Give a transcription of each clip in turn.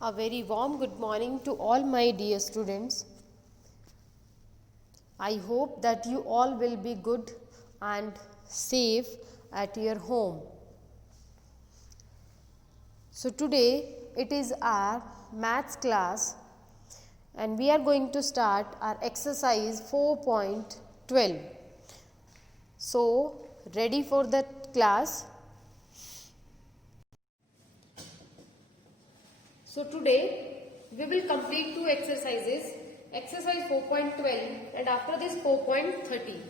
A very warm good morning to all my dear students. I hope that you all will be good and safe at your home. So today it is our maths class and we are going to start our exercise 4.12. So ready for the class? So today we will complete two exercises, exercise 4.12 and after this 4.30.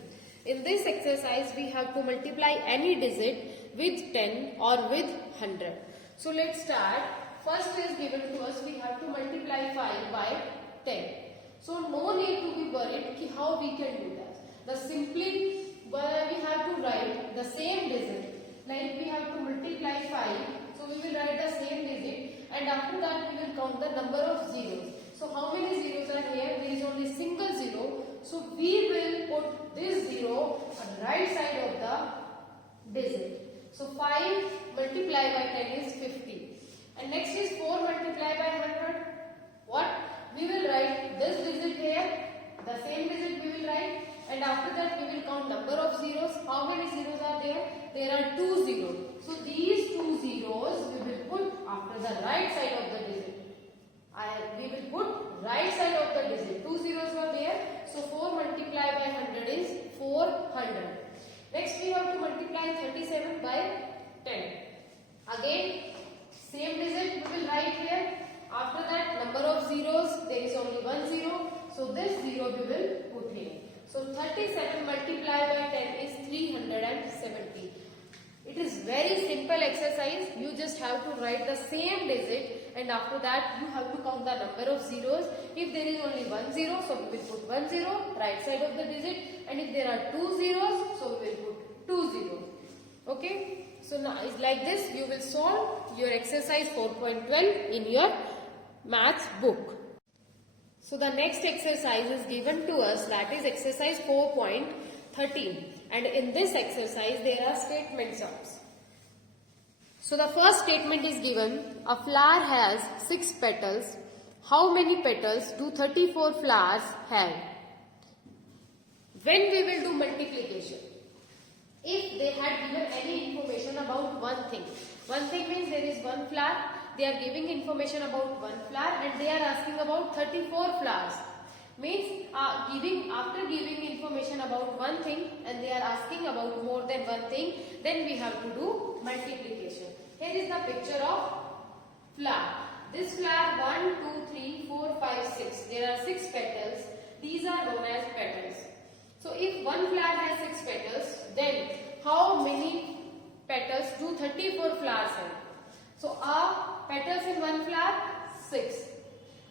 In this exercise we have to multiply any digit with 10 or with 100. So let's start. First is given to us, we have to multiply 5 by 10. So no need to be worried ki how we can do that. The simply we have to write the same digit, like we have to multiply 5. So we will write the same digit. And after that we will count the number of zeros. So how many zeros are here? There is only single zero. So we will put this zero on the right side of the digit. So 5 multiplied by 10 is 50. And next is 4 multiplied by 100. What? We will write this digit here. The same digit we will write. And after that we will count number of zeros. How many zeros are there? There are 2 zeros. So these 2 zeros we will put after the right side of the digit. We will put right side of the digit. 2 zeros were there. So 4 multiplied by 100 is 400. Next we have to multiply 37 by 10. Again same digit we will write here. After that number of zeros, there is only 1 zero. So this zero we will put here. So 37 multiplied by 10 is 370. It is very simple exercise. You just have to write the same digit and after that you have to count the number of zeros. If there is only 1 zero, so we will put 1 zero right side of the digit, and if there are 2 zeros, so we will put 2 zeros. Okay. So now it's like this you will solve your exercise 4.12 in your maths book. So the next exercise is given to us, that is exercise 4.13, and in this exercise there are statement sums. So the first statement is given, a flower has 6 petals. How many petals do 34 flowers have? When we will do multiplication, if they had given any information about one thing means there is one flower, they are giving information about one flower and they are asking about 34 flowers. Means after giving information about one thing and they are asking about more than one thing, then we have to do multiplication. Here is the picture of flower. This flower 1, 2, 3, 4, 5, 6. There are 6 petals. These are known as petals. So if one flower has 6 petals, then how many petals do 34 flowers have? So petals in one flower 6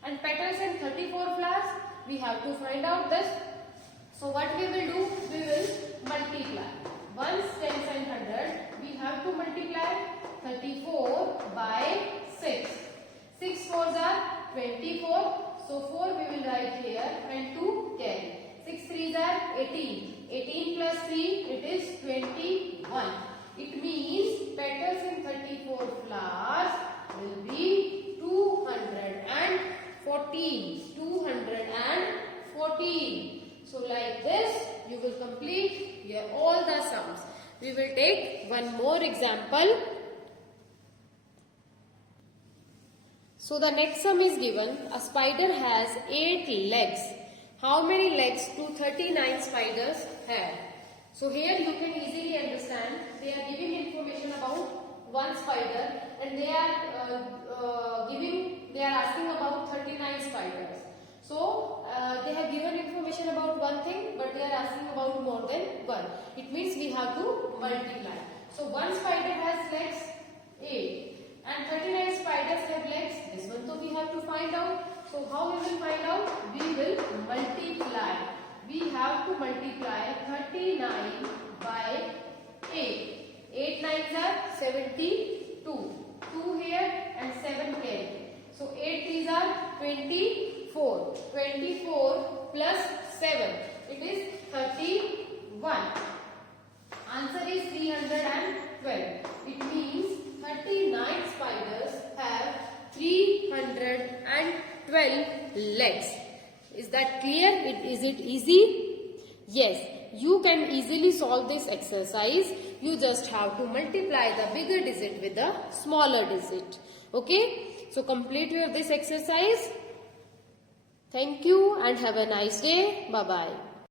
and petals in 34 flowers, we have to find out this. So what we will do, we will multiply. Once 10 and 100, we have to multiply 34 by 6. 6 4s are 24. So 4 we will write here and 2 carry. 6 3s are 18. 18 plus 3, it is 21. It means petals in 34 flowers will be 214. 214. So like this, you will complete your all the sums. We will take one more example. So the next sum is given, a spider has 8 legs. How many legs do 39 spiders have? So here you can easily understand, they are giving information about one spider and they are asking about 39 spiders. So they have given information about one thing but they are asking about more than one. It means we have to multiply. So one spider has legs 8 and 39 spiders have legs. This one so we have to find out. So how we will find out? We will multiply. We have to multiply 39 by 8. 8 9s are 72. 2 here and 7 here. So 8 3s are 24. 24 plus 7. It is 31. Answer is 312. It means 39 spiders have 312 12 legs. Is that clear? Is it easy? Yes, you can easily solve this exercise. You just have to multiply the bigger digit with the smaller digit. Okay, so complete this exercise. Thank you and have a nice day. Bye-bye.